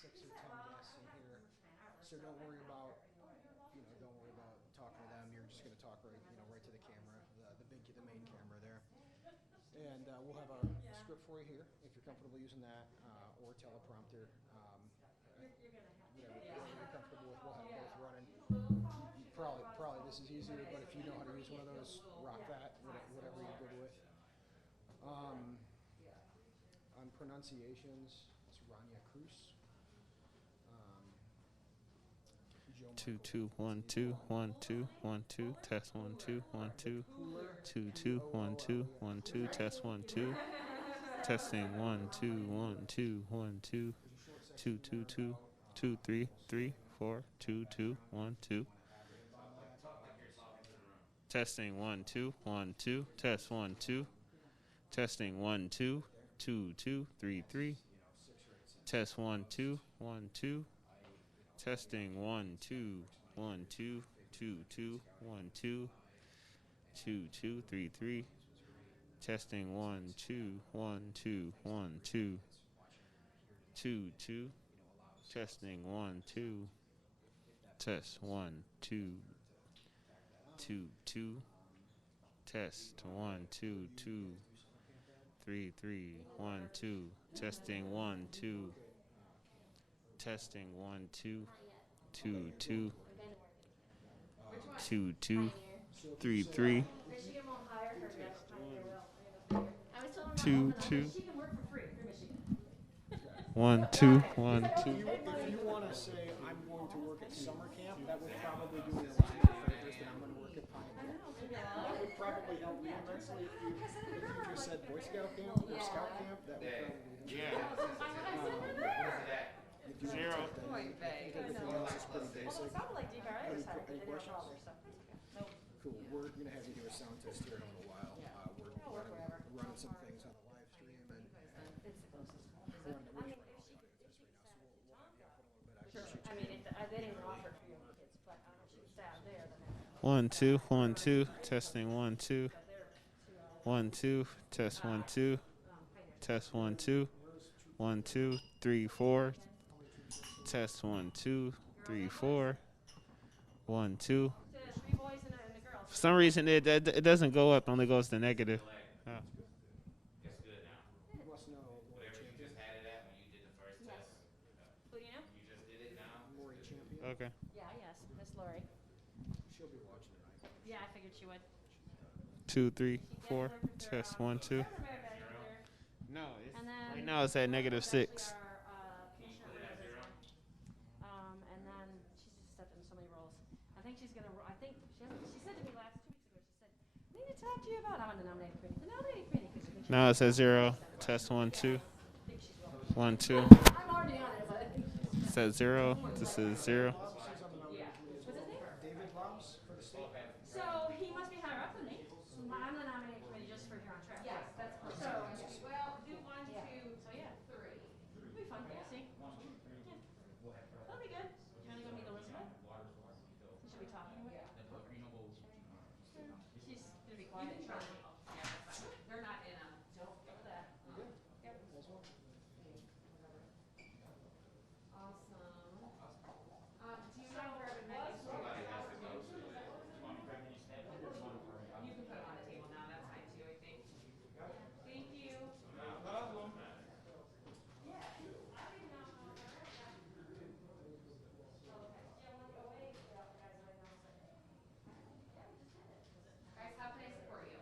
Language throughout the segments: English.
6 or 10 guests in here. So don't worry about, don't worry about talking to them. You're just going to talk right, right to the camera, the main camera there. And we'll have a script for you here if you're comfortable using that, or teleprompter. Whatever you're comfortable with, we'll have both running. Probably this is easier, but if you know how to use one of those, rock that. Whatever you're good with. On pronunciations, it's Rania Cruz. Joe Two Michael two one two one two one two test 1 2 1 2 2 2 1 2 1 2 test 1 2 testing 1 2 1 2 1 2 2 2 2 2 3 3 4 2 2 1 2 testing 1 2 1 2 test 1 2 testing 1 2 2 2 3 3 test 1 2 1 2 testing 1 2 1 2 2 2 1 2 2 2 3 3 testing 1 2 1 2 1 2 2 2 testing 1 2 test 1 2 2 2 test 1 2 2 3 3 1 2 testing 1 2 testing 1 2 2 2 2 2 3 3 Michigan won't hire her next time they will. I was telling her 2 2 she can work for free for Michigan. 1 2 1 If 2 you want to say I'm going to work at summer camp, that would probably do me a lot more favors than I'm going to work at Pine Camp. That would probably help me immensely if you just said Boy Scout camp or Scout camp. That would probably help. If you Zero. I think everything else is pretty basic. Although it sounded like Dcad Any decided they didn't questions? bother, so that's okay. Nope. Cool. We're going to have you do a sound test here in a little while. We're running some things on the live stream and It's the closest. we're on the audience right now. So we'll have you up in a little bit. I Sure. appreciate I mean, they didn't even offer it for young kids, but if she was down there, then they 1 2 1 2 testing 1 2 1 2 test 1 2 test 1 2 1 2 3 4 test 1 2 3 4 1 2 three boys and a girl. for some reason it doesn't go up, only goes to negative. You must know Lori Champion. Who do you know? Lori Champion. Okay. Yeah, yes, Miss Lori. She'll be watching tonight. Yeah, I figured she would. 2 3 4 test 1 2 no, And then right now it's at negative 6. And then she's just stepped into so many roles. I think she's gonna. I think she said to me last 2 weeks ago. She said, "I need to talk to you about." I'm on the nominating committee. The nominating committee. Now it's at 0. Test 1 2 1 2. I'm already on it, but. It's at 0. This is 0. She's on the nominating committee. What's his name? David Bobs for the state. So he must be higher up than me. I'm the nominating committee just for here on track. Yes, that's perfect. So, Well, do 1, Yeah. 2, so yeah, 3. it'll be fun. We'll see. Yeah. That'll be good. Do you want to go meet Elizabeth? Who should we talk to? She's gonna be quiet. Yeah, that's fine. They're not in them. Don't go with that. Good. Yep. As well. Awesome. Do you mind grabbing Megan's? You can put them on the table now. That's fine too, I think. Thank you. Guys, how can I support you?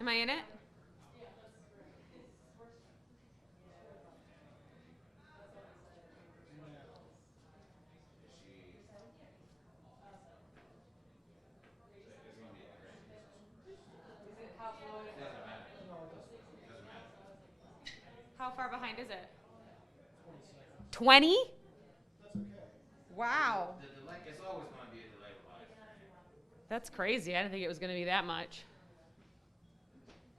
Am I in it? How far behind is it? 20? Wow. The delay, it's always going to be a delay with live streaming. That's crazy. I didn't think it was going to be that much.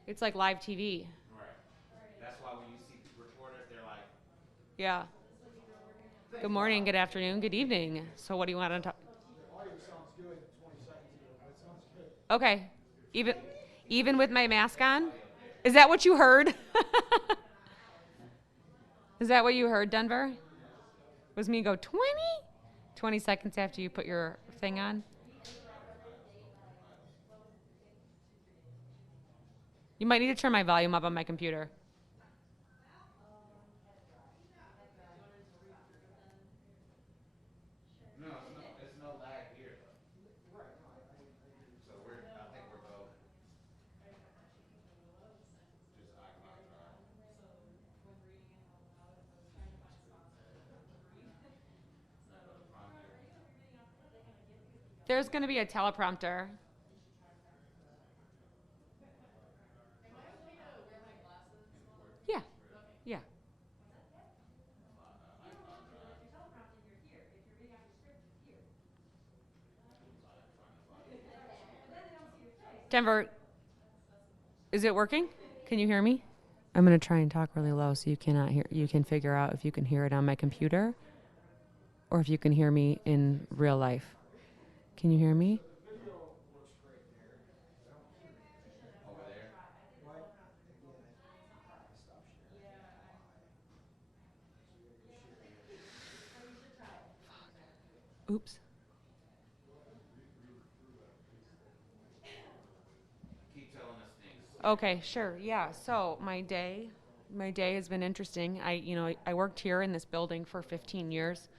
It's like live TV. Right. That's why when you see reporters, they're like, Yeah. Good morning, good afternoon, good evening. So what do you want to talk? The audio sounds good 20 seconds ago, but it sounds good. Okay. Even with my mask on? Is that what you heard? Is that what you heard, Denver? Was me go 20? 20 seconds after you put your thing on? You might need to turn my volume up on my computer. it's no lag here though. Right. So I think we're golden. Just iCloud Drive. There's going to be a teleprompter. Yeah. Yeah. Denver, is it working? Can you hear me? I'm going to try and talk really low so you can figure out if you can hear it on my computer or if you can hear me in real life. Can you hear me? Over there. Oops. Keep telling us things. Okay, sure. Yeah. So my day has been interesting. I worked here in this building for 15 years,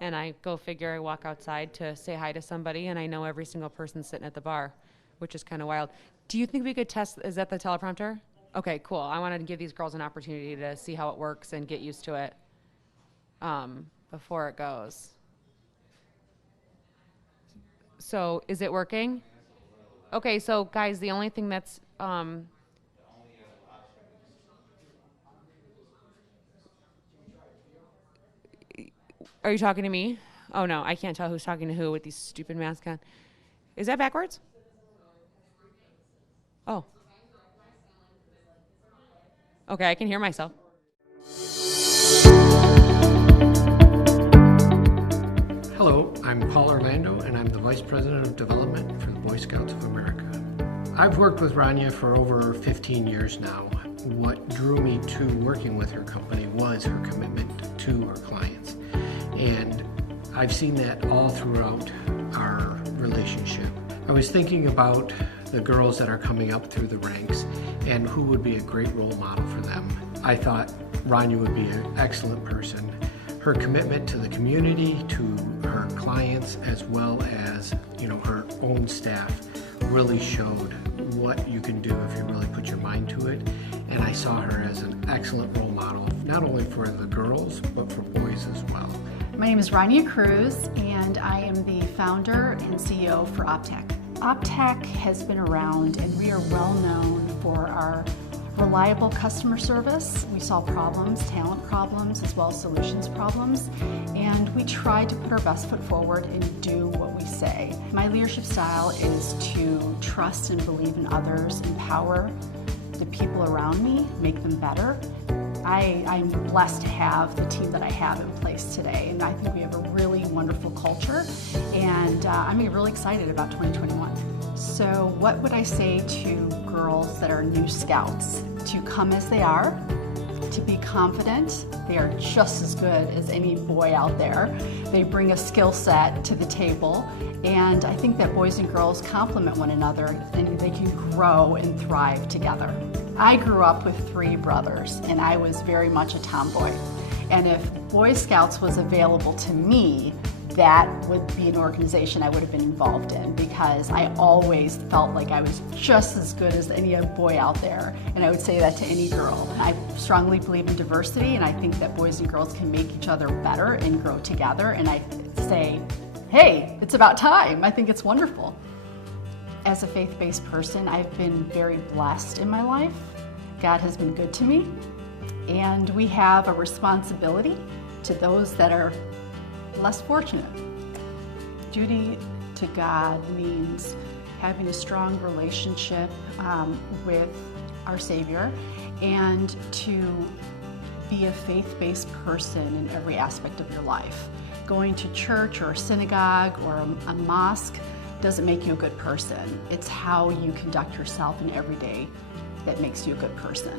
and I go figure I walk outside to say hi to somebody, and I know every single person sitting at the bar, which is kind of wild. Do you think we could test? Is that the teleprompter? Okay, cool. I wanted to give these girls an opportunity to see how it works and get used to it before it goes. So is it working? Okay, so guys, the only thing that's are you talking to me? Oh no, I can't tell who's talking to who with these stupid masks on. Is that backwards? Oh. Okay, I can hear myself. Hello, I'm Paul Orlando, and I'm the Vice President of Development for the Boy Scouts of America. I've worked with Rania for over 15 years now. What drew me to working with her company was her commitment to her clients. And I've seen that all throughout our relationship. I was thinking about the girls that are coming up through the ranks and who would be a great role model for them. I thought Rania would be an excellent person. Her commitment to the community, to her clients, as well as, her own staff really showed what you can do if you really put your mind to it. And I saw her as an excellent role model, not only for the girls, but for boys as well. My name is Rania Cruz, and I am the founder and CEO for Optech. Optech has been around, and we are well known for our reliable customer service. We solve problems, talent problems, as well as solutions problems, and we try to put our best foot forward and do what we say. My leadership style is to trust and believe in others, empower the people around me, make them better. I'm blessed to have the team that I have in place today, and I think we have a really wonderful culture, and I'm really excited about 2021. So what would I say to girls that are new scouts? To come as they are, to be confident. They are just as good as any boy out there. They bring a skill set to the table, and I think that boys and girls complement one another and they can grow and thrive together. I grew up with 3 brothers, and I was very much a tomboy. And if Boy Scouts was available to me, that would be an organization I would have been involved in, because I always felt like I was just as good as any boy out there, and I would say that to any girl. I strongly believe in diversity, and I think that boys and girls can make each other better and grow together, and I say, hey, it's about time. I think it's wonderful. As a faith-based person, I've been very blessed in my life. God has been good to me, and we have a responsibility to those that are less fortunate. Duty to God means having a strong relationship with our Savior, and to be a faith-based person in every aspect of your life. Going to church or a synagogue or a mosque doesn't make you a good person. It's how you conduct yourself in every day that makes you a good person.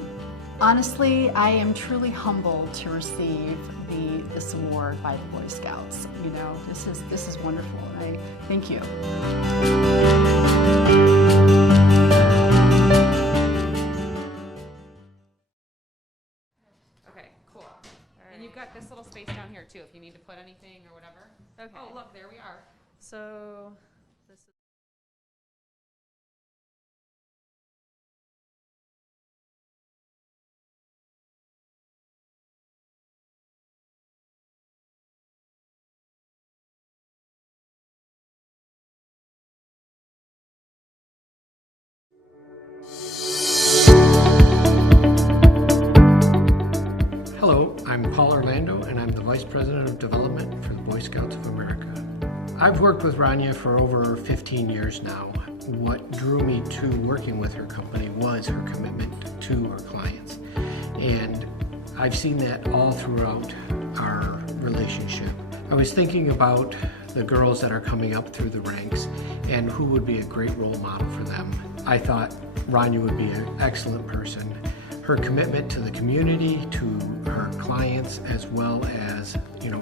Honestly, I am truly humbled to receive this award by the Boy Scouts. You know, this is wonderful, and I thank you. Okay, cool. And you've got this little space down here too, if you need to put anything or whatever. Okay. Oh, look, there we are. So this is. Hello, I'm Paul Orlando, and I'm the Vice President of Development for the Boy Scouts of America. I've worked with Rania for over 15 years now. What drew me to working with her company was her commitment to our clients. And I've seen that all throughout our relationship. I was thinking about the girls that are coming up through the ranks and who would be a great role model for them. I thought Rania would be an excellent person. Her commitment to the community, to her clients, as well as,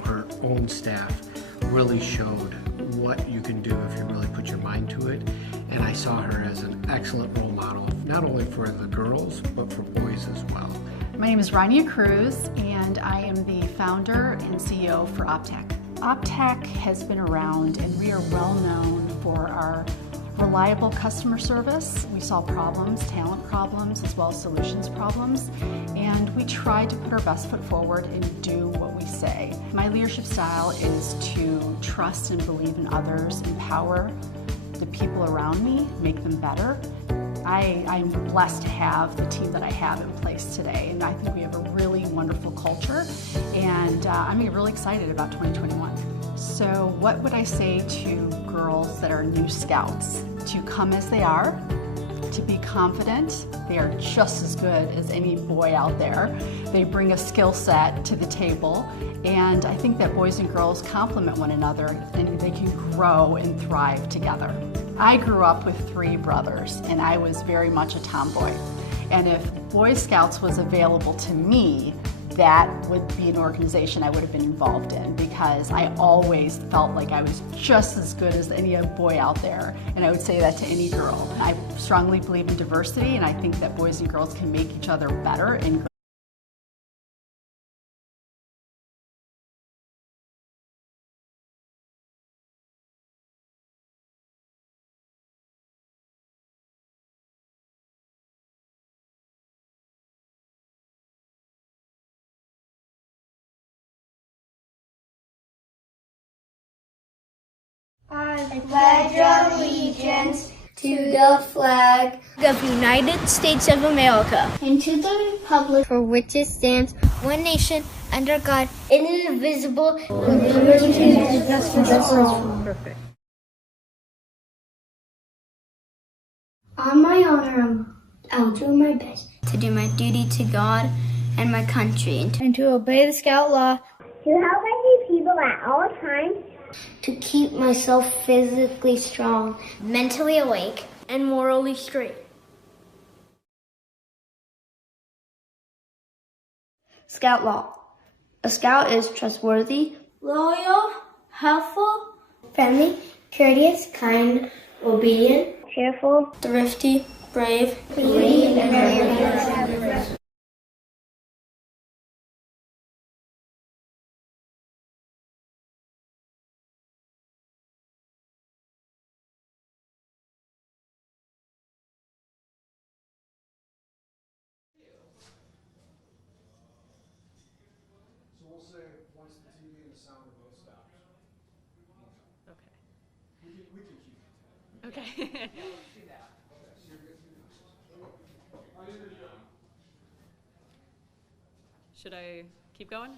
her own staff, really showed what you can do if you really put your mind to it. And I saw her as an excellent role model, not only for the girls, but for boys as well. My name is Rania Cruz, and I am the founder and CEO for Optech. Optech has been around, and we are well known for our reliable customer service. We solve problems, talent problems, as well as solutions problems, and we try to put our best foot forward and do what we say. My leadership style is to trust and believe in others, empower the people around me, make them better. I'm blessed to have the team that I have in place today, and I think we have a really wonderful culture, and I'm really excited about 2021. So what would I say to girls that are new scouts? To come as they are, to be confident. They are just as good as any boy out there. They bring a skill set to the table, and I think that boys and girls complement one another and they can grow and thrive together. I grew up with 3 brothers, and I was very much a tomboy. And if Boy Scouts was available to me, that would be an organization I would have been involved in, because I always felt like I was just as good as any boy out there, and I would say that to any girl. I strongly believe in diversity, and I think that boys and girls can make each other better and grow. I pledge allegiance to the flag of the United States of America and to the republic for which it stands, one nation, under God, indivisible, with liberty and justice for all. Perfect. On my honor, I'll do my best to do my duty to God and my country, and to obey the Scout law, to help any people at all times, to keep myself physically strong, mentally awake, and morally straight. Scout law. A scout is trustworthy, loyal, helpful, friendly, courteous, kind, obedient, cheerful, thrifty, brave, and very. So we'll say once the TV and the sound are both stopped. Okay. We can keep it. Okay. Should I keep going?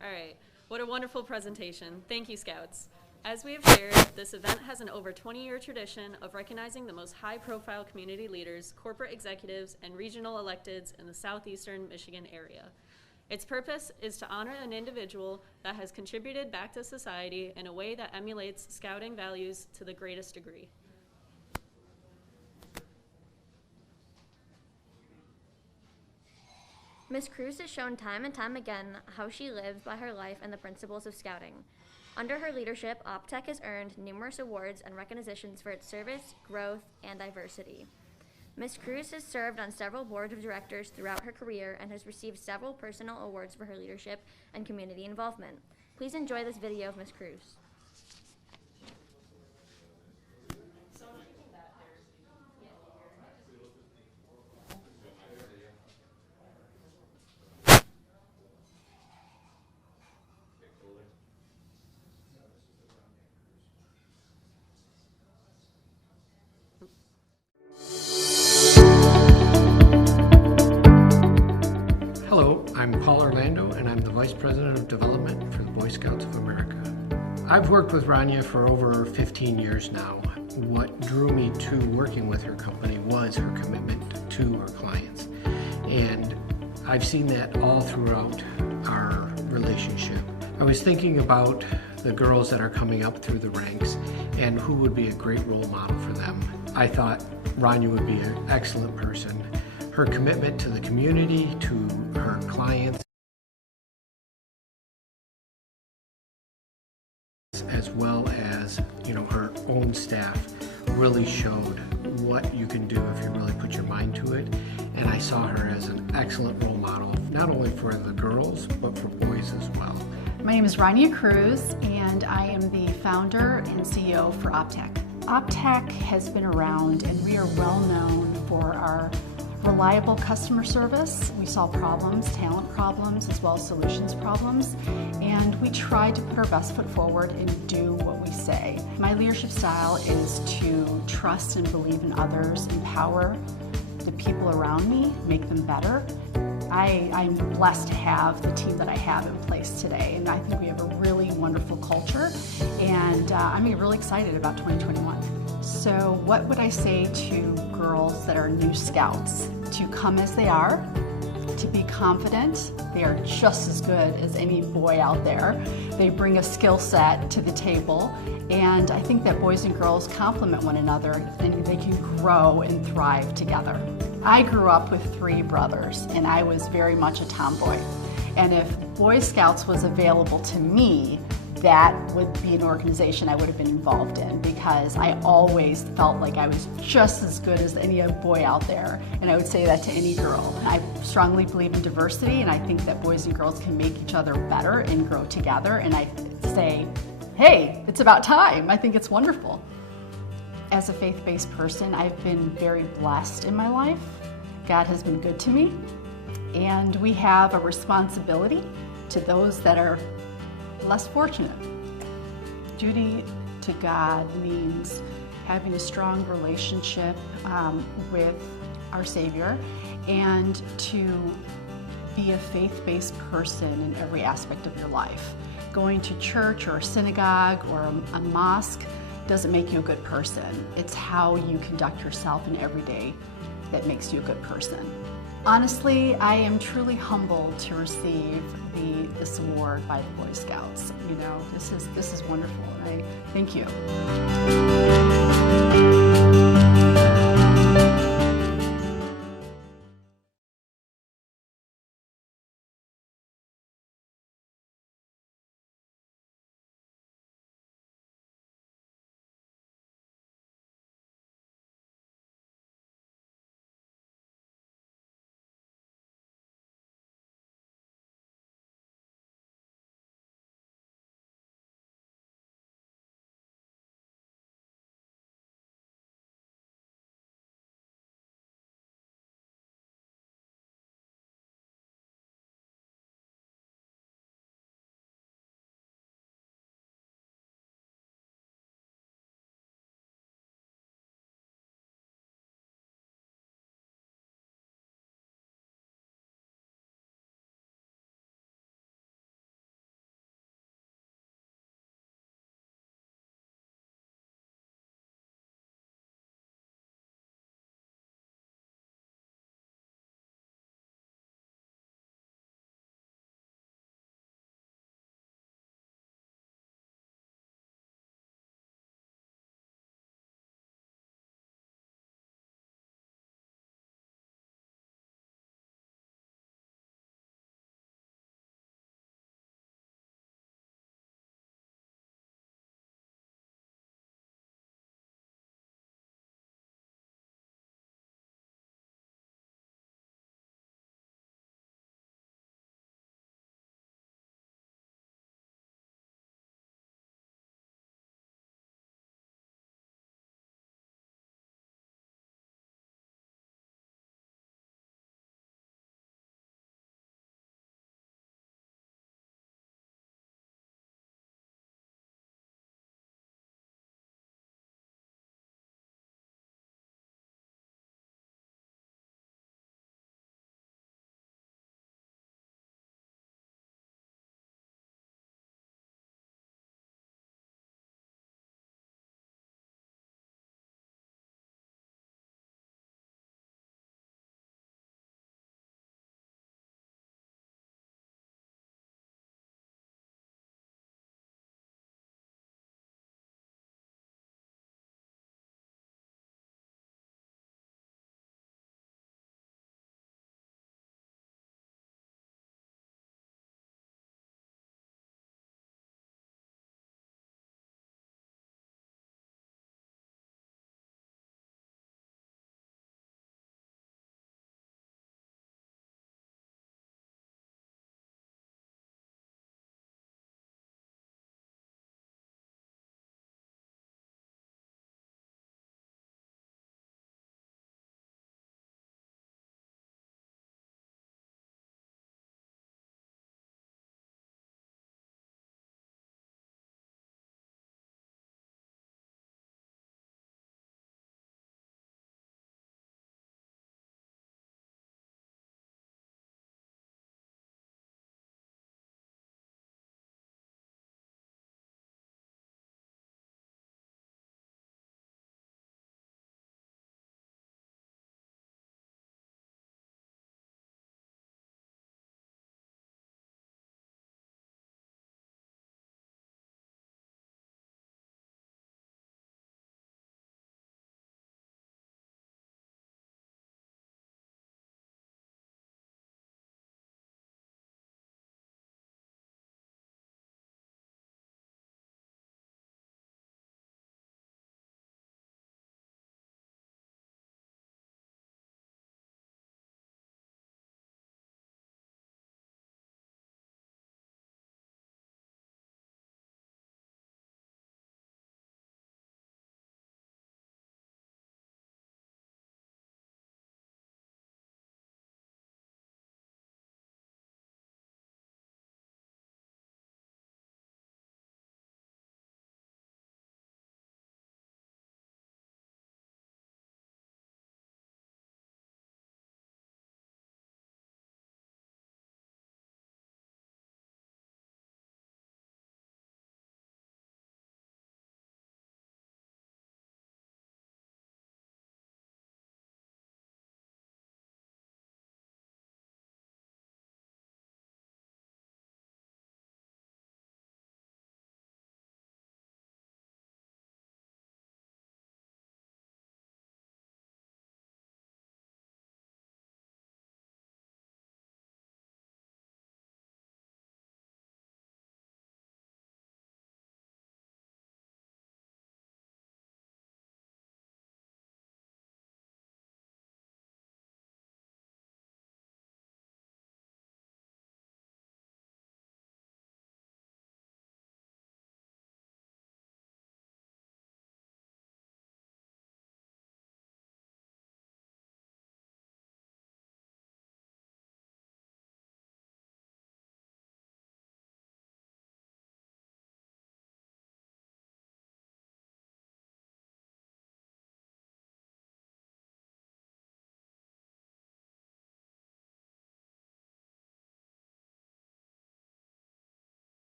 All right. What a wonderful presentation. Thank you, Scouts. As we have shared, this event has an over 20-year tradition of recognizing the most high-profile community leaders, corporate executives, and regional electeds in the southeastern Michigan area. Its purpose is to honor an individual that has contributed back to society in a way that emulates Scouting values to the greatest degree. Ms. Cruz has shown time and time again how she lives by her life and the principles of Scouting. Under her leadership, OPTEC has earned numerous awards and recognitions for its service, growth, and diversity. Ms. Cruz has served on several boards of directors throughout her career and has received several personal awards for her leadership and community involvement. Please enjoy this video of Ms. Cruz. Hello, I'm Paul Orlando, and I'm the Vice President of Development for the Boy Scouts of America. I've worked with Rania for over 15 years now. What drew me to working with her company was her commitment to our clients. And I've seen that all throughout our relationship. I was thinking about the girls that are coming up through the ranks and who would be a great role model for them. I thought Rania would be an excellent person. Her commitment to the community, to her clients, as well as, her own staff really showed what you can do if you really put your mind to it. And I saw her as an excellent role model, not only for the girls, but for boys as well. My name is Rania Cruz, and I am the founder and CEO for OPTEC. OPTEC has been around, and we are well known for our reliable customer service. We solve problems, talent problems, as well as solutions problems, and we try to put our best foot forward and do what we say. My leadership style is to trust and believe in others, empower the people around me, make them better. I'm blessed to have the team that I have in place today, and I think we have a really wonderful culture, and I'm really excited about 2021. So what would I say to girls that are new scouts? To come as they are, to be confident. They are just as good as any boy out there. They bring a skill set to the table, and I think that boys and girls complement one another, and they can grow and thrive together. I grew up with 3 brothers, and I was very much a tomboy. And if Boy Scouts was available to me, that would be an organization I would have been involved in, because I always felt like I was just as good as any boy out there, and I would say that to any girl. I strongly believe in diversity, and I think that boys and girls can make each other better and grow together, and I say, hey, it's about time. I think it's wonderful. As a faith-based person, I've been very blessed in my life. God has been good to me, and we have a responsibility to those that are less fortunate. Duty to God means having a strong relationship with our Savior, and to be a faith-based person in every aspect of your life. Going to church or a synagogue or a mosque doesn't make you a good person. It's how you conduct yourself in every day that makes you a good person. Honestly, I am truly humbled to receive this award by the Boy Scouts. You know, this is wonderful, and I thank you.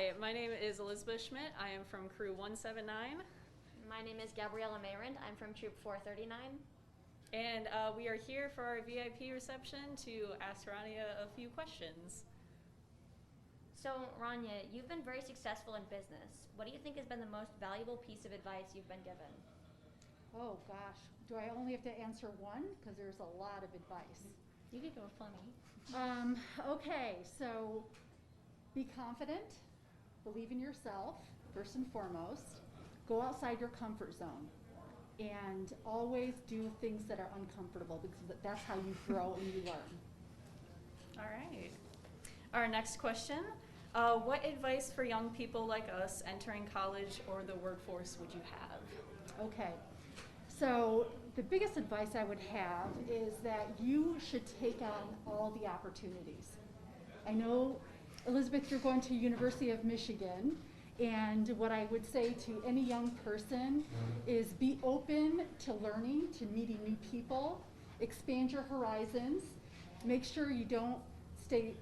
Hi, my name is Elizabeth Schmidt. I am from Crew 179. My name is Gabriella Mayrand. I'm from Troop 439. And we are here for our VIP reception to ask Rania a few questions. So, Rania, you've been very successful in business. What do you think has been the most valuable piece of advice you've been given? Oh gosh, do I only have to answer one? Because there's a lot of advice. You could go with plenty. Okay, so be confident, believe in yourself, first and foremost. Go outside your comfort zone, and always do things that are uncomfortable, because that's how you grow and you learn. All right. Our next question. What advice for young people like us entering college or the workforce would you have? Okay, so the biggest advice I would have is that you should take on all the opportunities. I know, Elizabeth, you're going to University of Michigan, and what I would say to any young person is be open to learning, to meeting new people, expand your horizons, make sure you don't stay,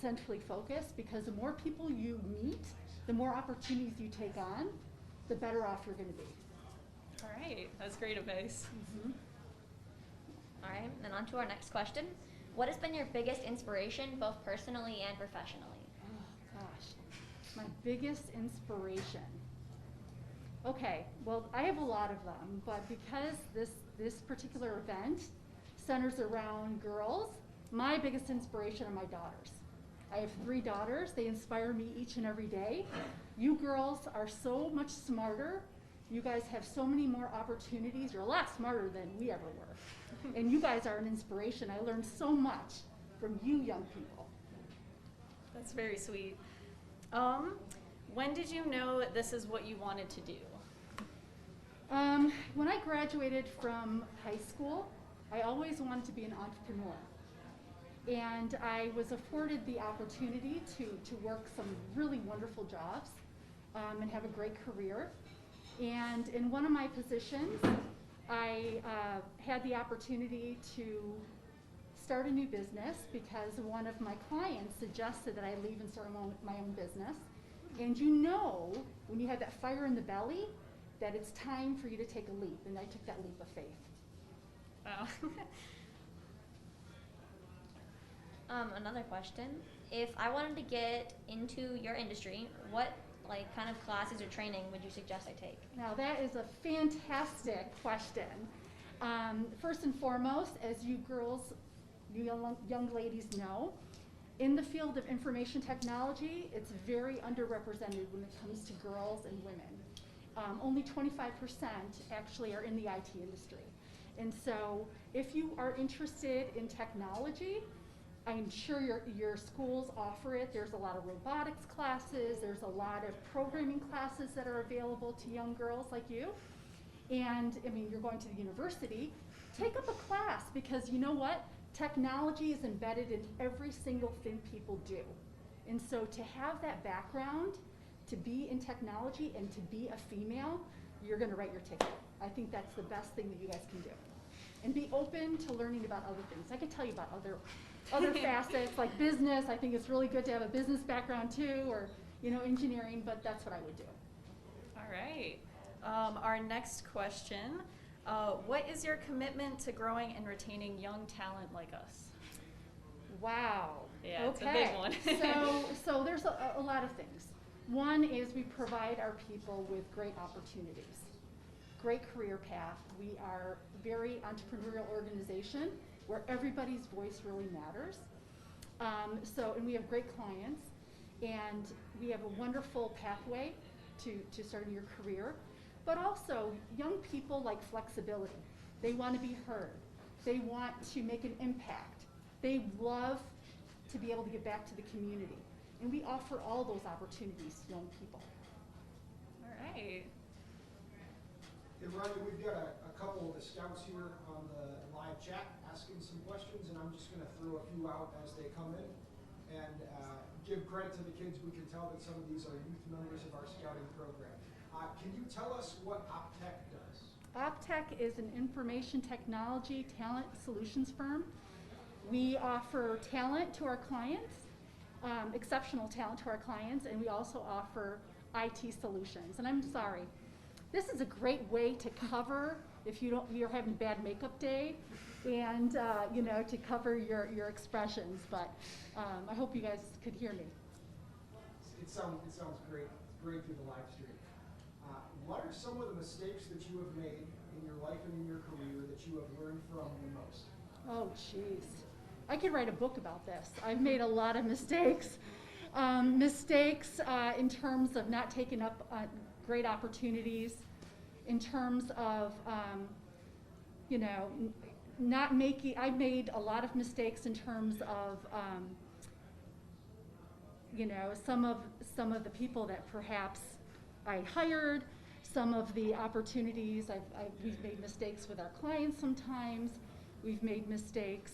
centrally focused, because the more people you meet, the more opportunities you take on, the better off you're going to be. All right, that's great advice. Mm-hmm. All right, and on to our next question. What has been your biggest inspiration, both personally and professionally? Oh, gosh, my biggest inspiration. Okay, well, I have a lot of them, but because this particular event centers around girls, my biggest inspiration are my daughters. I have 3 daughters. They inspire me each and every day. You girls are so much smarter. You guys have so many more opportunities. You're a lot smarter than we ever were. And you guys are an inspiration. I learned so much from you young people. That's very sweet. When did you know this is what you wanted to do? When I graduated from high school, I always wanted to be an entrepreneur. And I was afforded the opportunity to work some really wonderful jobs and have a great career. And in one of my positions, I had the opportunity to start a new business because one of my clients suggested that I leave and start my own business. And when you have that fire in the belly, that it's time for you to take a leap. And I took that leap of faith. Wow. Another question. If I wanted to get into your industry, what kind of classes or training would you suggest I take? Now that is a fantastic question. First and foremost, as you girls, you young ladies know, in the field of information technology, it's very underrepresented when it comes to girls and women. Only 25% actually are in the IT industry. And so if you are interested in technology, I'm sure your schools offer it. There's a lot of robotics classes. There's a lot of programming classes that are available to young girls like you. And you're going to the university. Take up a class, because you know what? Technology is embedded in every single thing people do. And so to have that background, to be in technology and to be a female, you're going to write your ticket. I think that's the best thing that you guys can do. And be open to learning about other things. I could tell you about other facets, like business. I think it's really good to have a business background too, or engineering, but that's what I would do. All right. Our next question. What is your commitment to growing and retaining young talent like us? Wow. Yeah, okay. It's a big one. so there's a lot of things. One is we provide our people with great opportunities, great career path. We are a very entrepreneurial organization where everybody's voice really matters. And we have great clients, and we have a wonderful pathway to starting your career. But also, young people like flexibility. They want to be heard. They want to make an impact. They love to be able to give back to the community. And we offer all those opportunities to young people. All right. Hey, Rhonda, we've got a couple of the scouts here on the live chat asking some questions, and I'm just going to throw a few out as they come in. And give credit to the kids. We can tell that some of these are youth members of our scouting program. Can you tell us what OpTech does? OpTech is an information technology talent solutions firm. We offer talent to our clients. exceptional talent to our clients, and we also offer IT solutions. And I'm sorry, this is a great way to cover if you're having a bad makeup day, and you know, to cover your expressions. But I hope you guys could hear me. It sounds great. It's great through the live stream. What are some of the mistakes that you have made in your life and in your career that you have learned from the most? Oh, jeez. I could write a book about this. I've made a lot of mistakes. Mistakes in terms of not taking up great opportunities, in terms of, you know, not making, I've made a lot of mistakes in terms of, you know, some of the people that perhaps I hired, some of the opportunities, we've made mistakes with our clients sometimes, we've made mistakes.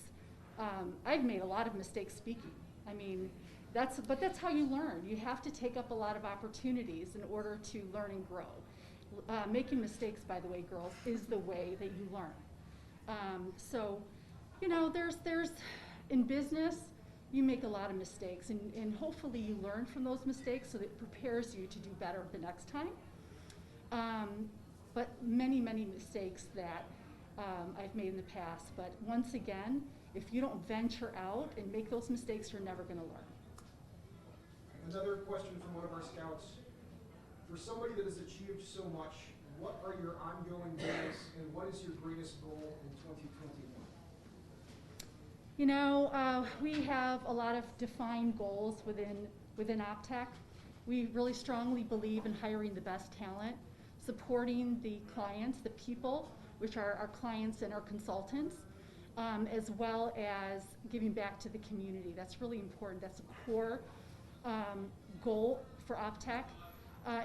I've made a lot of mistakes speaking. I mean, but that's how you learn. You have to take up a lot of opportunities in order to learn and grow. Making mistakes, by the way, girls, is the way that you learn. So, you know, there's in business, you make a lot of mistakes, and hopefully you learn from those mistakes so that it prepares you to do better the next time. But many mistakes that I've made in the past. But once again, if you don't venture out and make those mistakes, you're never going to learn. Another question from one of our scouts. For somebody that has achieved so much, what are your ongoing goals and what is your greatest goal in 2021? You know, we have a lot of defined goals within OpTech. We really strongly believe in hiring the best talent, supporting the clients, the people, which are our clients and our consultants, as well as giving back to the community. That's really important. That's a core goal for OpTech.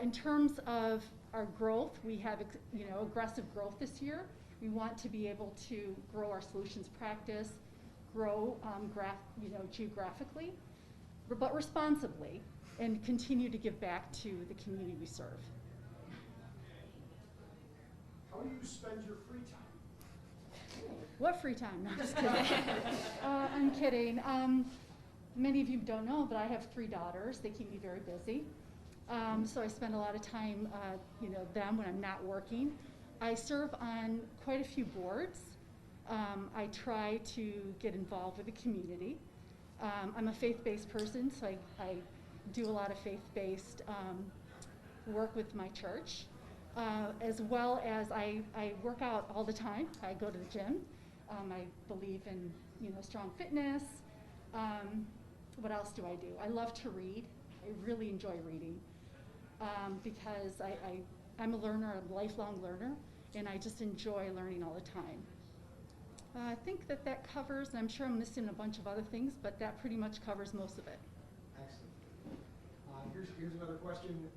In terms of our growth, we have aggressive growth this year. We want to be able to grow our solutions practice, grow geographically, but responsibly, and continue to give back to the community we serve. How do you spend your free time? What free time? No, I'm just kidding. I'm kidding. Many of you don't know, but I have 3 daughters. They keep me very busy. So I spend a lot of time, them when I'm not working. I serve on quite a few boards. I try to get involved with the community. I'm a faith-based person, so I do a lot of faith-based work with my church, as well as I work out all the time. I go to the gym. I believe in strong fitness. What else do I do? I love to read. I really enjoy reading because I'm a learner, I'm a lifelong learner, and I just enjoy learning all the time. I think that covers, and I'm sure I'm missing a bunch of other things, but that pretty much covers most of it. Excellent. Here's another question.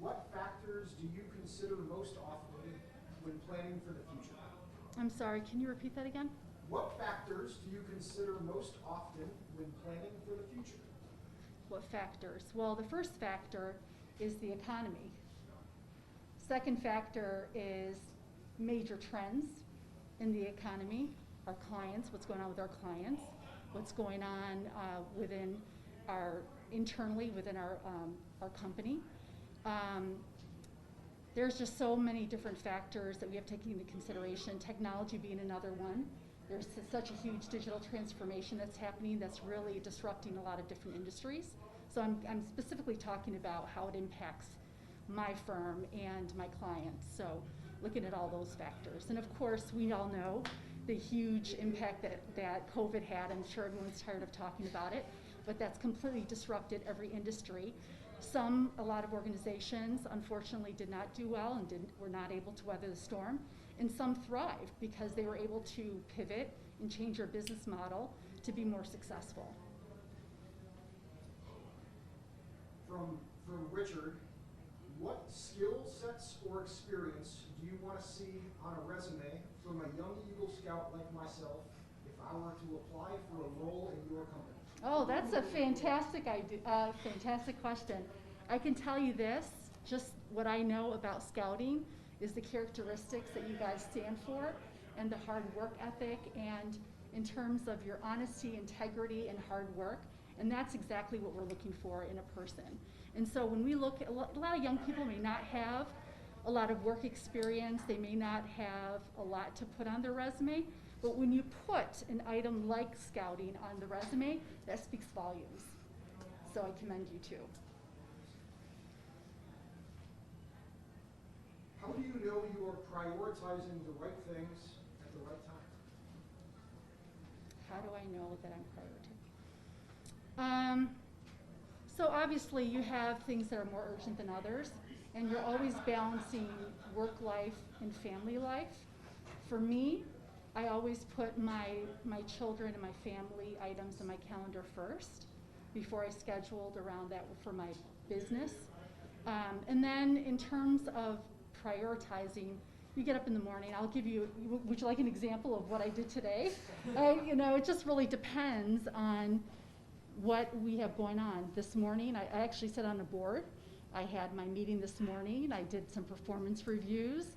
What factors do you consider most often when planning for the future? I'm sorry, can you repeat that again? What factors do you consider most often when planning for the future? What factors? Well, the first factor is the economy. Second factor is major trends in the economy, our clients, what's going on with our clients, what's going on internally within our company. There's just so many different factors that we have taken into consideration, technology being another one. There's such a huge digital transformation that's happening that's really disrupting a lot of different industries. So I'm specifically talking about how it impacts my firm and my clients. So looking at all those factors. And of course, we all know the huge impact that COVID had. I'm sure everyone's tired of talking about it, but that's completely disrupted every industry. A lot of organizations, unfortunately, did not do well and were not able to weather the storm. And some thrived because they were able to pivot and change their business model to be more successful. From Richard, what skill sets or experience do you want to see on a resume from a young Eagle Scout like myself if I were to apply for a role in your company? Oh, that's a fantastic idea, fantastic question. I can tell you this, just what I know about scouting is the characteristics that you guys stand for and the hard work ethic, and in terms of your honesty, integrity, and hard work, And that's exactly what we're looking for in a person. And so when we look at, a lot of young people may not have a lot of work experience, they may not have a lot to put on their resume, but when you put an item like scouting on the resume, that speaks volumes. So I commend you too. How do you know you are prioritizing the right things at the right time? How do I know that I'm prioritizing? So obviously you have things that are more urgent than others, and you're always balancing work life and family life. For me, I always put my children and my family items in my calendar first before I scheduled around that for my business. And then in terms of prioritizing, you get up in the morning, I'll give you, would you like an example of what I did today? You know, it just really depends on what we have going on. This morning, I actually sat on a board. I had my meeting this morning. I did some performance reviews,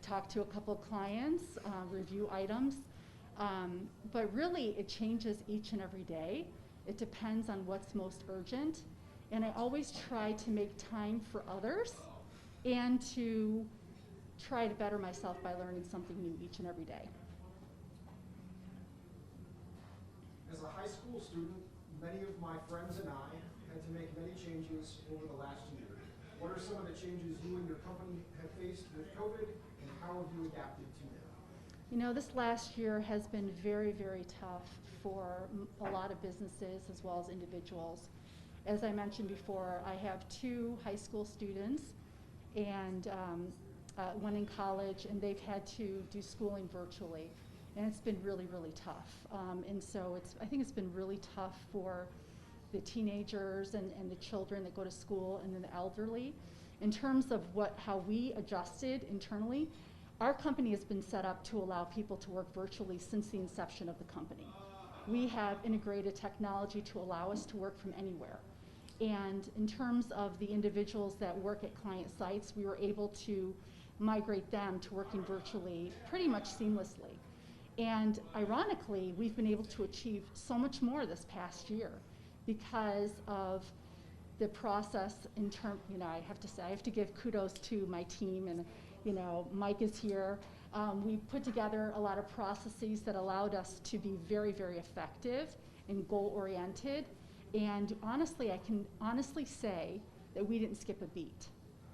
talked to a couple of clients, review items. But really, it changes each and every day. It depends on what's most urgent. And I always try to make time for others and to try to better myself by learning something new each and every day. As a high school student, many of my friends and I had to make many changes over the last year. What are some of the changes you and your company have faced with COVID, and how have you adapted to them? You know, this last year has been very, very tough for a lot of businesses as well as individuals. As I mentioned before, I have 2 high school students and one in college, and they've had to do schooling virtually. And it's been really, really tough. And so I think it's been really tough for the teenagers and the children that go to school, and then the elderly. In terms of how we adjusted internally, our company has been set up to allow people to work virtually since the inception of the company. We have integrated technology to allow us to work from anywhere. And in terms of the individuals that work at client sites, we were able to migrate them to working virtually pretty much seamlessly. And ironically, we've been able to achieve so much more this past year because of the process in term, you know, I have to say, I have to give kudos to my team, and, you know, Mike is here. We put together a lot of processes that allowed us to be very, very effective and goal-oriented. And honestly, I can honestly say that we didn't skip a beat.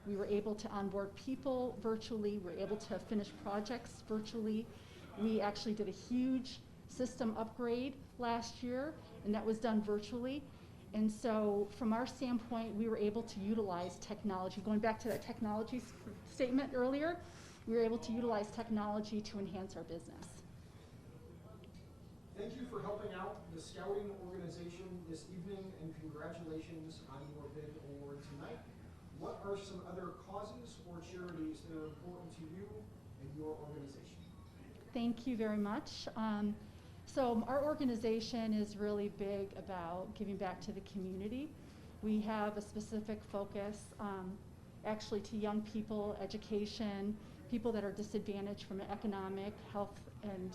We were able to onboard people virtually. We were able to finish projects virtually. We actually did a huge system upgrade last year, and that was done virtually. And so from our standpoint, we were able to utilize technology. Going back to that technology statement earlier, we were able to utilize technology to enhance our business. Thank you for helping out the Scouting organization this evening, and congratulations on your big award tonight. What are some other causes or charities that are important to you and your organization? Thank you very much. So our organization is really big about giving back to the community. We have a specific focus actually to young people, education, people that are disadvantaged from an economic, health, and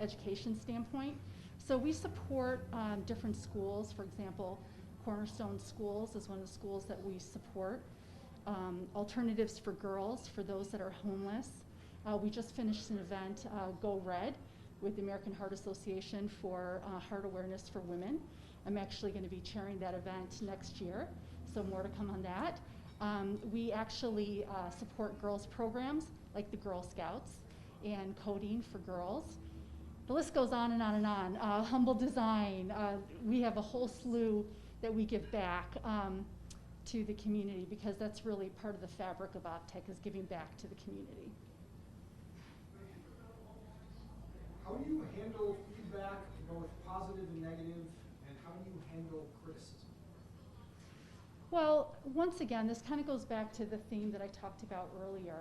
education standpoint. So we support different schools. For example, Cornerstone Schools is one of the schools that we support. Alternatives for Girls, for those that are homeless. We just finished an event, Go Red, with the American Heart Association for heart awareness for women. I'm actually going to be chairing that event next year, so more to come on that. We actually support girls programs like the Girl Scouts and coding for girls. The list goes on and on and on. Humble Design, we have a whole slew that we give back to the community, because that's really part of the fabric of OpTech, is giving back to the community. How do you handle feedback, both positive and negative, and how do you handle criticism? Well, once again, this kind of goes back to the theme that I talked about earlier.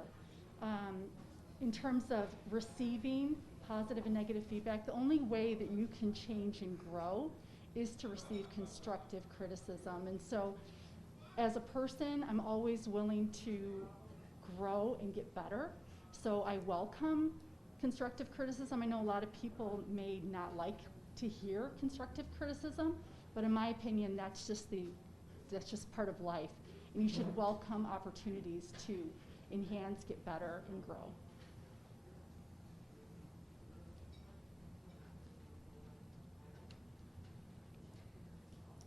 In terms of receiving positive and negative feedback, the only way that you can change and grow is to receive constructive criticism. And so as a person, I'm always willing to grow and get better. So I welcome constructive criticism. I know a lot of people may not like to hear constructive criticism, But in my opinion, that's just part of life. And you should welcome opportunities to enhance, get better, and grow.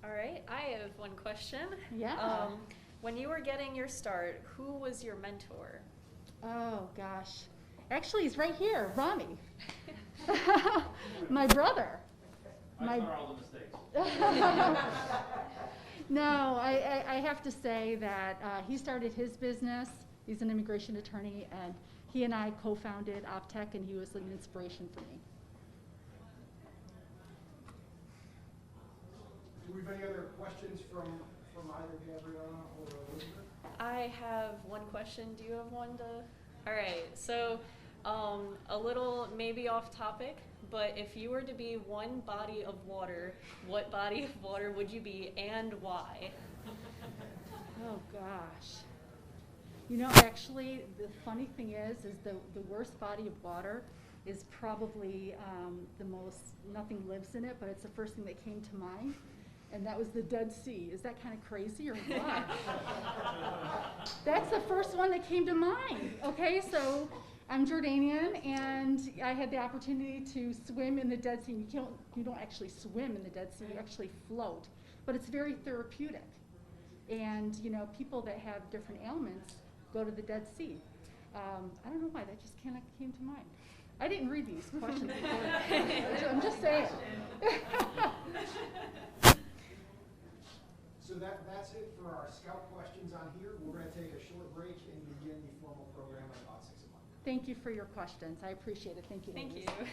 All right, I have one question. Yeah. When you were getting your start, who was your mentor? Oh, gosh. Actually, he's right here, Ronnie. My brother. I saw all the mistakes. No, I have to say that he started his business. He's an immigration attorney, and he and I co-founded OpTech, and he was an inspiration for me. Do we have any other questions from either Gabriella or Elizabeth? I have one question. Do you have one to? All right. So, a little maybe off topic, but if you were to be one body of water, what body of water would you be and why? Oh, gosh. You know, actually, the funny thing is the worst body of water is probably the most, nothing lives in it, but it's the first thing that came to mind. And that was the Dead Sea. Is that kind of crazy or what? That's the first one that came to mind. Okay, so I'm Jordanian, and I had the opportunity to swim in the Dead Sea. You don't actually swim in the Dead Sea, you actually float. But it's very therapeutic. And, you know, people that have different ailments go to the Dead Sea. I don't know why, that just kind of came to mind. I didn't read these questions before. I'm just saying. So that's it for our scout questions on here. We're going to take a short break and begin the formal program at about 6 o'clock. Thank you for your questions. I appreciate it. Thank you. Thank ladies. you.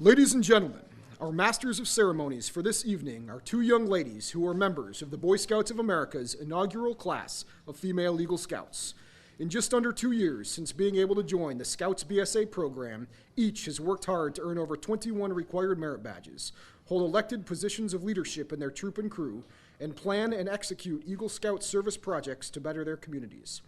Ladies and gentlemen, our Masters of Ceremonies for this evening are two young ladies who are members of the Boy Scouts of America's inaugural class of female Eagle Scouts. In just under 2 years since being able to join the Scouts BSA program, each has worked hard to earn over 21 required merit badges, hold elected positions of leadership in their troop and crew, and plan and execute Eagle Scout service projects to better their communities.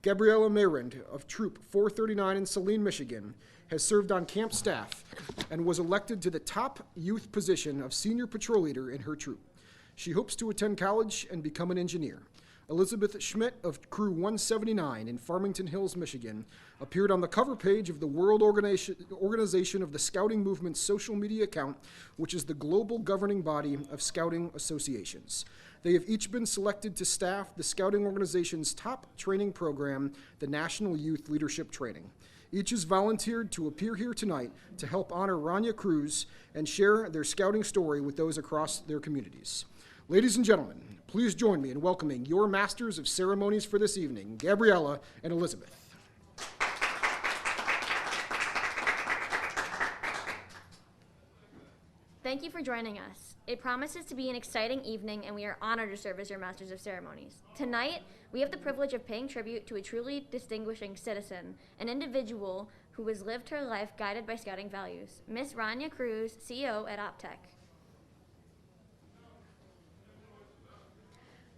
Gabriella Mayrand of Troop 439 in Saline, Michigan, has served on camp staff and was elected to the top youth position of senior patrol leader in her troop. She hopes to attend college and become an engineer. Elizabeth Schmidt of Crew 179 in Farmington Hills, Michigan, appeared on the cover page of the World Organization of the Scouting Movement's social media account, which is the global governing body of scouting associations. They have each been selected to staff the Scouting Organization's top training program, the National Youth Leadership Training. Each has volunteered to appear here tonight to help honor Rania Cruz and share their scouting story with those across their communities. Ladies and gentlemen, please join me in welcoming your Masters of Ceremonies for this evening, Gabriella and Elizabeth. Thank you for joining us. It promises to be an exciting evening, and we are honored to serve as your Masters of Ceremonies. Tonight, we have the privilege of paying tribute to a truly distinguishing citizen, an individual who has lived her life guided by scouting values, Miss Rania Cruz, CEO at OpTech.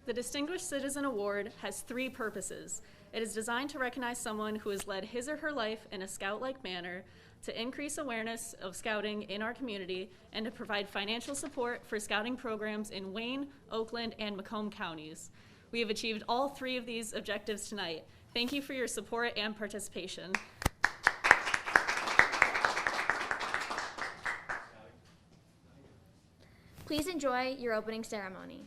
The Distinguished Citizen Award has 3 purposes. It is designed to recognize someone who has led his or her life in a scout-like manner, to increase awareness of scouting in our community, and to provide financial support for scouting programs in Wayne, Oakland, and Macomb counties. We have achieved all 3 of these objectives tonight. Thank you for your support and participation. Please enjoy your opening ceremony.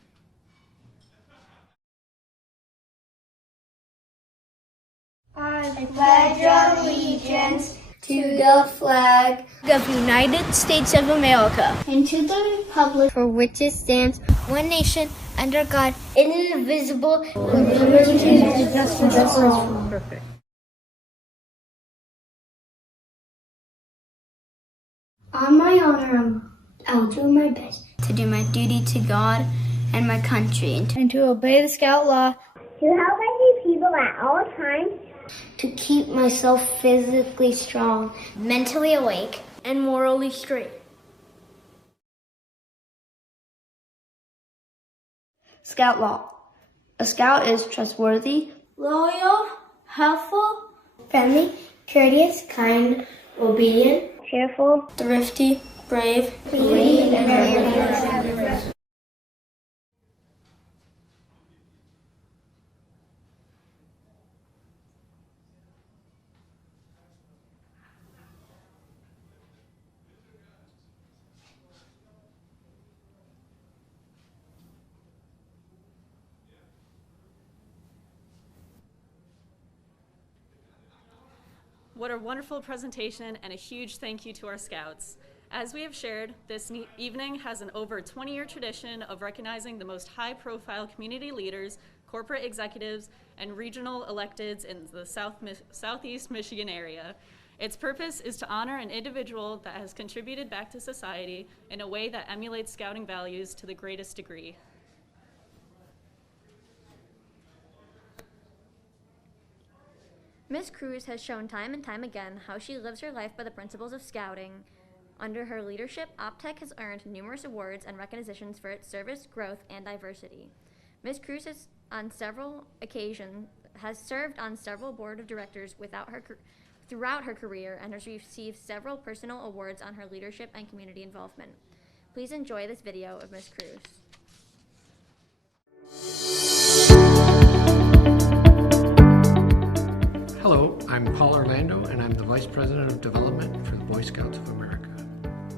I pledge allegiance to the flag of the United States of America and to the republic for which it stands, one nation, under God, indivisible, with liberty and justice for all. Perfect. On my honor, I'll do my best to do my duty to God and my country, and to obey the Scout law, to help my people at all times, to keep myself physically strong, mentally awake, and morally straight. Scout law. A scout is trustworthy, loyal, helpful, friendly, courteous, kind, obedient, cheerful, thrifty, brave, clean, and very. What a wonderful presentation, and a huge thank you to our Scouts. As we have shared, this evening has an over 20-year tradition of recognizing the most high-profile community leaders, corporate executives, and regional electeds in the Southeast Michigan area. Its purpose is to honor an individual that has contributed back to society in a way that emulates scouting values to the greatest degree. Ms. Cruz has shown time and time again how she lives her life by the principles of scouting. Under her leadership, OpTech has earned numerous awards and recognitions for its service, growth, and diversity. Ms. Cruz has served on several board of directors throughout her career and has received several personal awards on her leadership and community involvement. Please enjoy this video of Ms. Cruz. Hello, I'm Paul Orlando, and I'm the Vice President of Development for the Boy Scouts of America.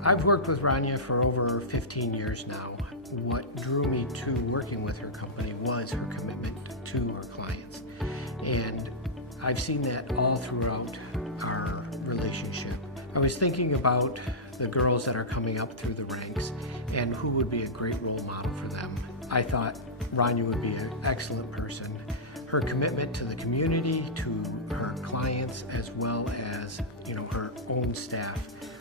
I've worked with Rania for over 15 years now. What drew me to working with her company was her commitment to her clients. And I've seen that all throughout our relationship. I was thinking about the girls that are coming up through the ranks and who would be a great role model for them. I thought Rania would be an excellent person. Her commitment to the community, to her clients, as well as, her own staff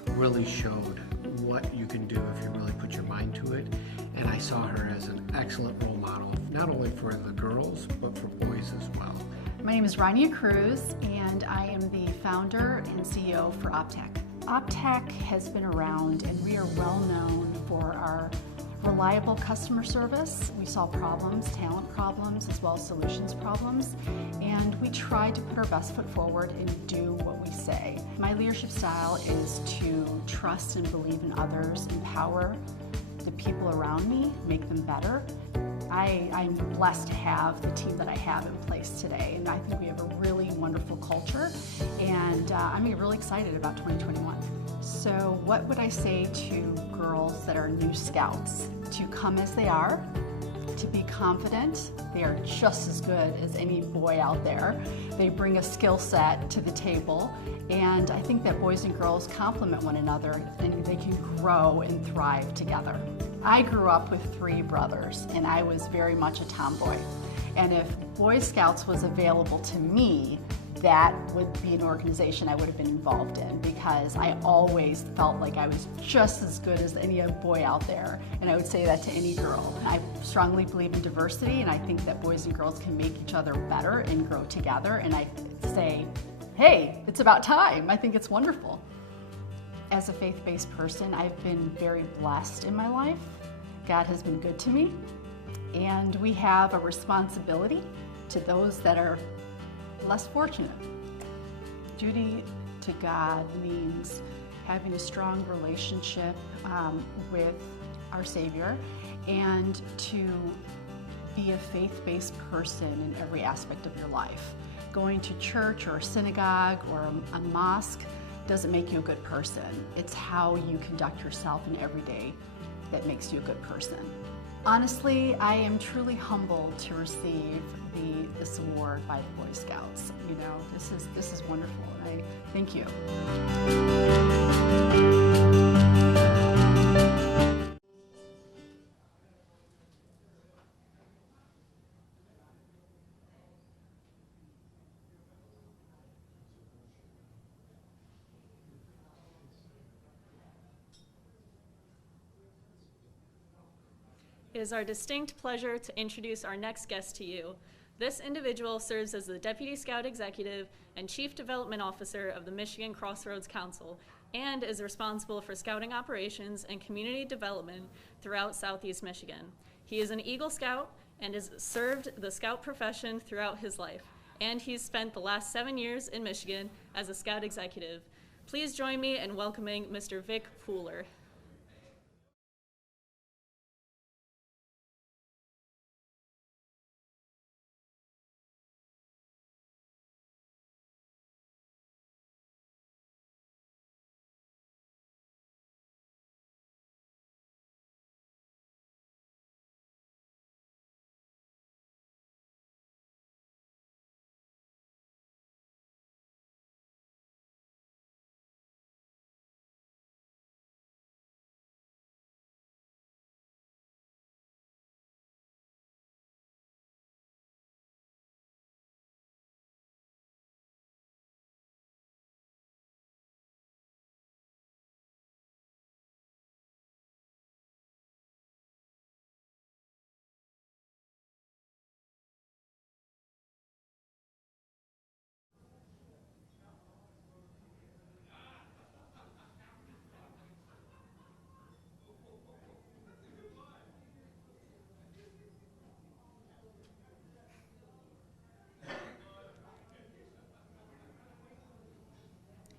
really showed what you can do if you really put your mind to it. And I saw her as an excellent role model, not only for the girls, but for boys as well. My name is Rania Cruz, and I am the founder and CEO for OpTech. OpTech has been around, and we are well known for our reliable customer service. We solve problems, talent problems, as well as solutions problems, and we try to put our best foot forward and do what we say. My leadership style is to trust and believe in others, empower the people around me, make them better. I'm blessed to have the team that I have in place today, and I think we have a really wonderful culture, and I'm really excited about 2021. So what would I say to girls that are new scouts? To come as they are, to be confident. They are just as good as any boy out there. They bring a skill set to the table, and I think that boys and girls complement one another and they can grow and thrive together. I grew up with 3 brothers, and I was very much a tomboy. And if Boy Scouts was available to me, that would be an organization I would have been involved in, because I always felt like I was just as good as any boy out there, and I would say that to any girl. I strongly believe in diversity, and I think that boys and girls can make each other better and grow together, and I say, hey, it's about time. I think it's wonderful. As a faith-based person, I've been very blessed in my life. God has been good to me, and we have a responsibility to those that are less fortunate. Duty to God means having a strong relationship with our Savior, and to be a faith-based person in every aspect of your life. Going to church or a synagogue or a mosque doesn't make you a good person. It's how you conduct yourself in every day that makes you a good person. Honestly, I am truly humbled to receive this award by the Boy Scouts. You know, this is wonderful, and I thank you. It is our distinct pleasure to introduce our next guest to you. This individual serves as the Deputy Scout Executive and Chief Development Officer of the Michigan Crossroads Council, and is responsible for scouting operations and community development throughout Southeast Michigan. He is an Eagle Scout and has served the Scout profession throughout his life, and he's spent the last 7 years in Michigan as a Scout Executive. Please join me in welcoming Mr. Vic Pooler.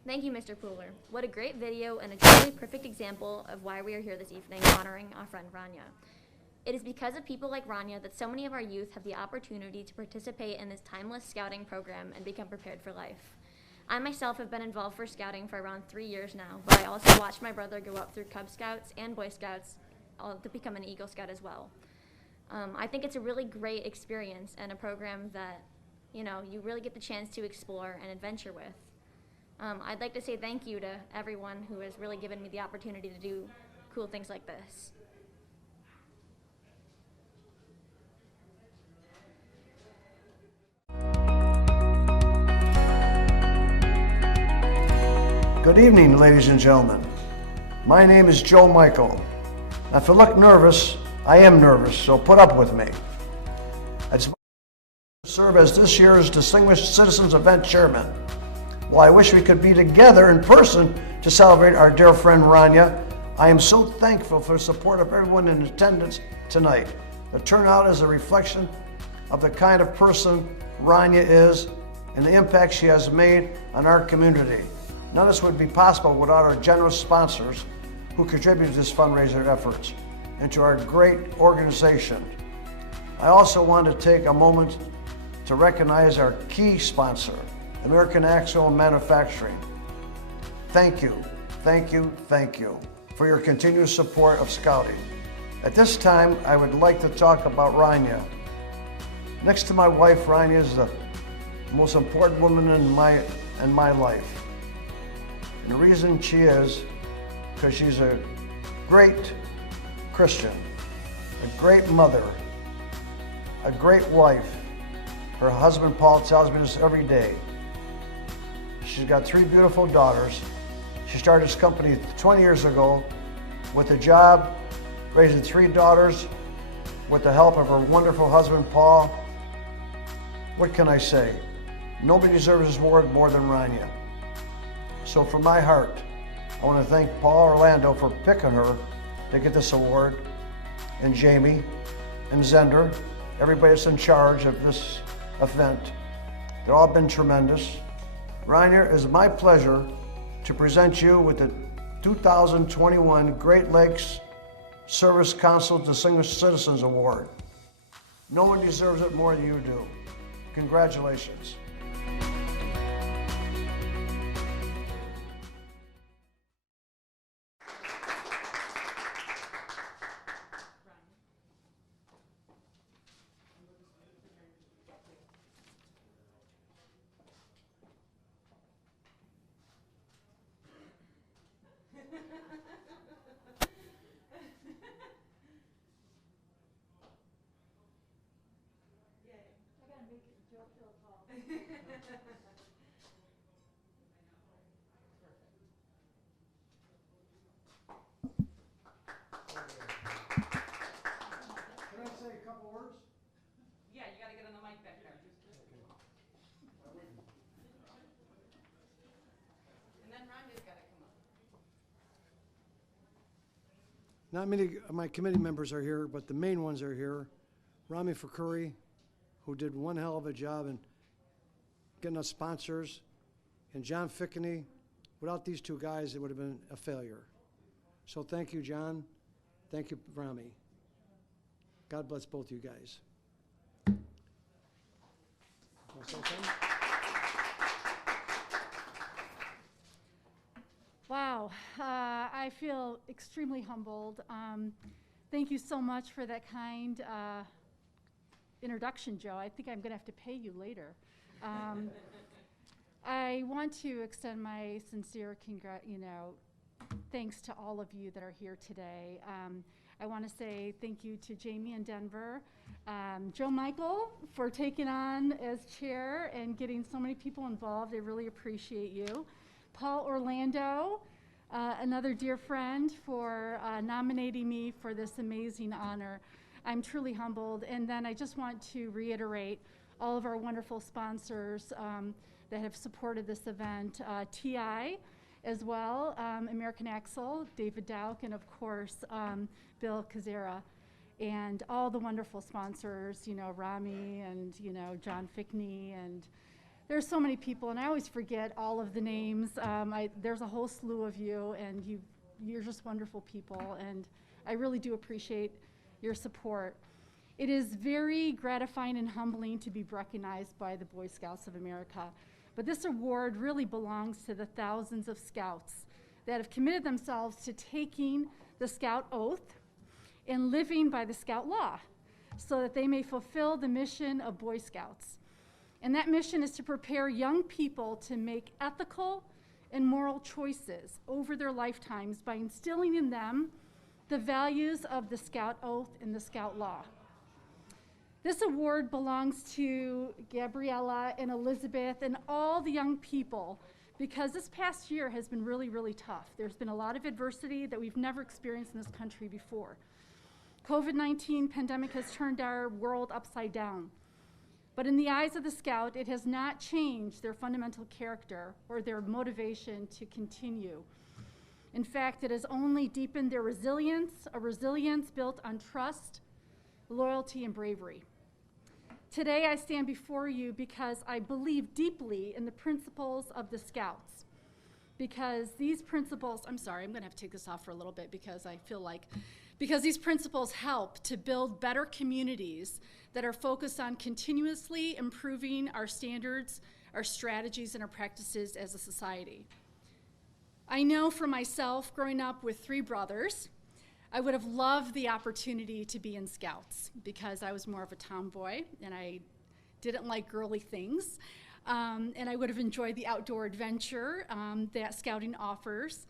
Thank you, Mr. Pooler. What a great video and a truly perfect example of why we are here this evening honoring our friend Rania. It is because of people like Rania that so many of our youth have the opportunity to participate in this timeless scouting program and become prepared for life. I myself have been involved for scouting for around 3 years now, but I also watched my brother go up through Cub Scouts and Boy Scouts to become an Eagle Scout as well. I think it's a really great experience and a program that, you know, you really get the chance to explore and adventure with. I'd like to say thank you to everyone who has really given me the opportunity to do cool things like this. Good evening, ladies and gentlemen. My name is Joe Michael. Now, if you look nervous, I am nervous, so put up with me. It's my honor to serve as this year's Distinguished Citizens Event Chairman. While I wish we could be together in person to celebrate our dear friend Rania, I am so thankful for the support of everyone in attendance tonight. The turnout is a reflection of the kind of person Rania is and the impact she has made on our community. None of this would be possible without our generous sponsors who contribute to this fundraiser efforts and to our great organization. I also want to take a moment to recognize our key sponsor, American Axle Manufacturing. Thank you, thank you, thank you for your continued support of Scouting. At this time, I would like to talk about Rania. Next to my wife, Rania is the most important woman in my life. And the reason she is, because she's a great Christian, a great mother, a great wife. Her husband Paul tells me this every day. She's got 3 beautiful daughters. She started this company 20 years ago with a job, raising 3 daughters with the help of her wonderful husband Paul. What can I say? Nobody deserves this award more than Rania. So from my heart, I want to thank Paul Orlando for picking her to get this award, and Jamie and Zender, everybody that's in charge of this event. They've all been tremendous. Rania, it is my pleasure to present you with the 2021 Great Lakes Service Council Distinguished Citizens Award. No one deserves it more than you do. Congratulations. Not many of my committee members are here, but the main ones are here. Rami Fakuri, who did one hell of a job in getting us sponsors, and John Fickney. Without these 2 guys, it would have been a failure. So thank you, John. Thank you, Rami. God bless both you guys. Want to say something? Wow, I feel extremely humbled. Thank you so much for that kind introduction, Joe. I think I'm going to have to pay you later. I want to extend my sincere thanks to all of you that are here today. I want to say thank you to Jamie in Denver, Joe Michael for taking on as chair and getting so many people involved. I really appreciate you. Paul Orlando, another dear friend, for nominating me for this amazing honor. I'm truly humbled. And then I just want to reiterate all of our wonderful sponsors that have supported this event. TI as well, American Axle, David Dowk, and of course, Bill Kazera. And all the wonderful sponsors, Rami and, John Fickney, and there's so many people, and I always forget all of the names. There's a whole slew of you, and you're just wonderful people, and I really do appreciate your support. It is very gratifying and humbling to be recognized by the Boy Scouts of America, but this award really belongs to the thousands of Scouts that have committed themselves to taking the Scout oath and living by the Scout law so that they may fulfill the mission of Boy Scouts. And that mission is to prepare young people to make ethical and moral choices over their lifetimes by instilling in them the values of the Scout Oath and the Scout Law. This award belongs to Gabriella and Elizabeth and all the young people because this past year has been really, really tough. There's been a lot of adversity that we've never experienced in this country before. COVID-19 pandemic has turned our world upside down. But in the eyes of the Scout, it has not changed their fundamental character or their motivation to continue. In fact, it has only deepened their resilience, a resilience built on trust, loyalty, and bravery. Today, I stand before you because I believe deeply in the principles of the Scouts. Because these principles, I'm sorry, I'm gonna have to take this off for a little bit because I feel like, because these principles help to build better communities that are focused on continuously improving our standards, our strategies, and our practices as a society. I know for myself, growing up with 3 brothers, I would have loved the opportunity to be in Scouts because I was more of a tomboy and I didn't like girly things. And I would have enjoyed the outdoor adventure that Scouting offers.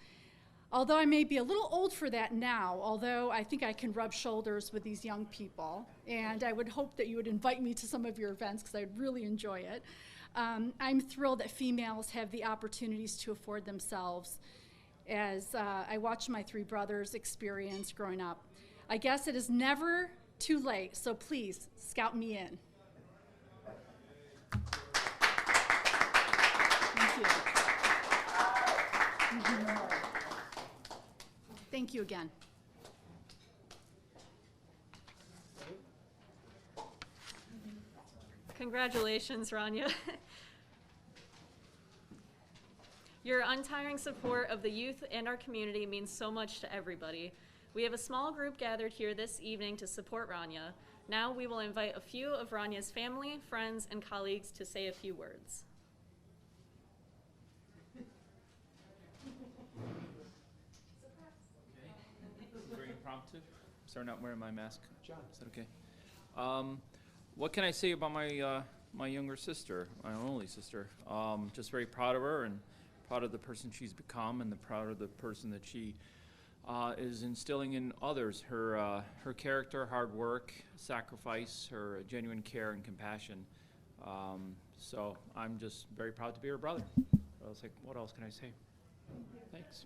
Although I may be a little old for that now, although I think I can rub shoulders with these young people. And I would hope that you would invite me to some of your events because I'd really enjoy it. I'm thrilled that females have the opportunities to afford themselves as I watch my 3 brothers experience growing up. I guess it is never too late, so please scout me in. Thank you. Thank you again. Congratulations, Rania. Your untiring support of the youth and our community means so much to everybody. We have a small group gathered here this evening to support Rania. Now we will invite a few of Rania's family, friends, and colleagues to say a few words. Very impromptu. Sorry, not wearing my mask. John, is that okay? What can I say about my younger sister, my only sister? Just very proud of her and proud of the person she's become and proud of the person that she is instilling in others. Her character, hard work, sacrifice, her genuine care and compassion. So I'm just very proud to be her brother. What else can I say? Thanks.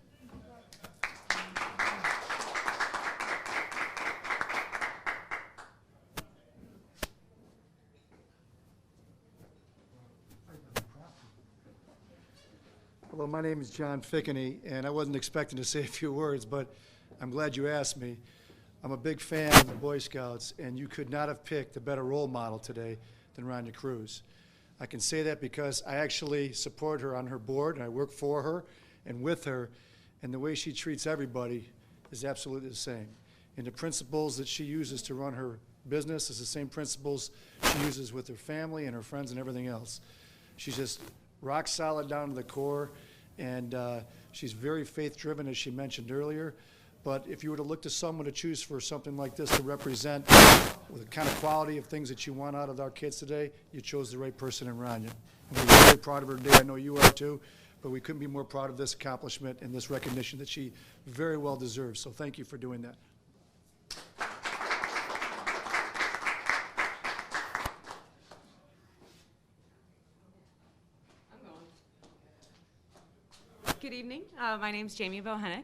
Hello, my name is John Fickney, and I wasn't expecting to say a few words, but I'm glad you asked me. I'm a big fan of the Boy Scouts, and you could not have picked a better role model today than Rhonda Cruz. I can say that because I actually support her on her board, and I work for her and with her, and the way she treats everybody is absolutely the same. And the principles that she uses to run her business is the same principles she uses with her family and her friends and everything else. She's just rock solid down to the core, and she's very faith-driven, as she mentioned earlier. But if you were to look to someone to choose for something like this to represent with the kind of quality of things that you want out of our kids today, you chose the right person in Rania. And we're very proud of her today. I know you are too, but we couldn't be more proud of this accomplishment and this recognition that she very well deserves. So thank you for doing that. Good evening. My name's Jamie Vohenik.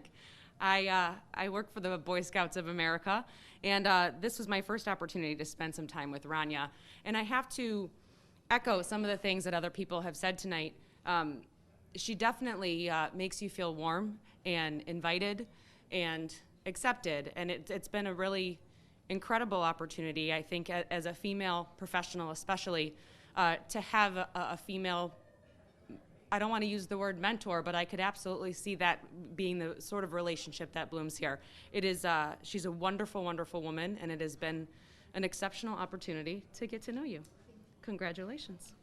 I work for the Boy Scouts of America, and this was my first opportunity to spend some time with Rania. And I have to echo some of the things that other people have said tonight. She definitely makes you feel warm and invited and accepted, and it's been a really incredible opportunity, I think, as a female professional especially, to have a female, I don't want to use the word mentor, but I could absolutely see that being the sort of relationship that blooms here. It is, she's a wonderful, wonderful woman, and it has been an exceptional opportunity to get to know you. Congratulations.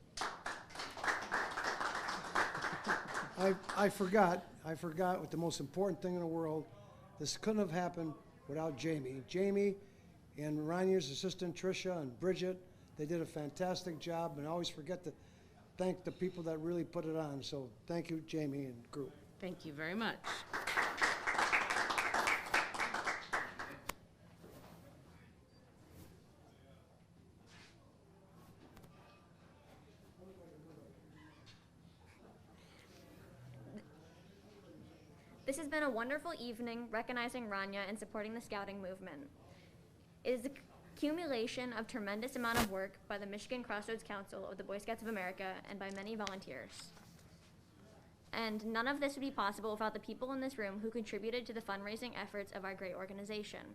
I forgot what the most important thing in the world. This couldn't have happened without Jamie. Jamie and Rania's assistant, Tricia, and Bridget, they did a fantastic job, and I always forget to thank the people that really put it on. So thank you, Jamie and group. Thank you very much. This has been a wonderful evening recognizing Rania and supporting the scouting movement. It is the accumulation of tremendous amount of work by the Michigan Crossroads Council of the Boy Scouts of America and by many volunteers. And none of this would be possible without the people in this room who contributed to the fundraising efforts of our great organization.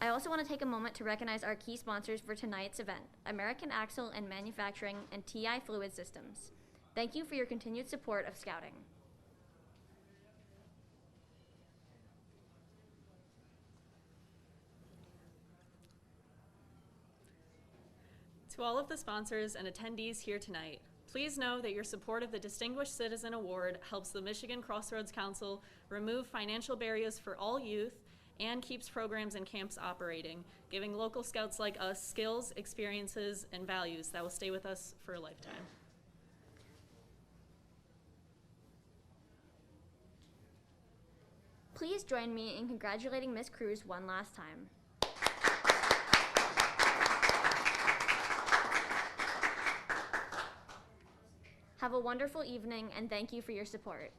I also want to take a moment to recognize our key sponsors for tonight's event, American Axle and Manufacturing and TI Fluid Systems. Thank you for your continued support of Scouting. To all of the sponsors and attendees here tonight, please know that your support of the Distinguished Citizen Award helps the Michigan Crossroads Council remove financial barriers for all youth and keeps programs and camps operating, giving local scouts like us skills, experiences, and values that will stay with us for a lifetime. Please join me in congratulating Ms. Cruz one last time. Have a wonderful evening, and thank you for your support.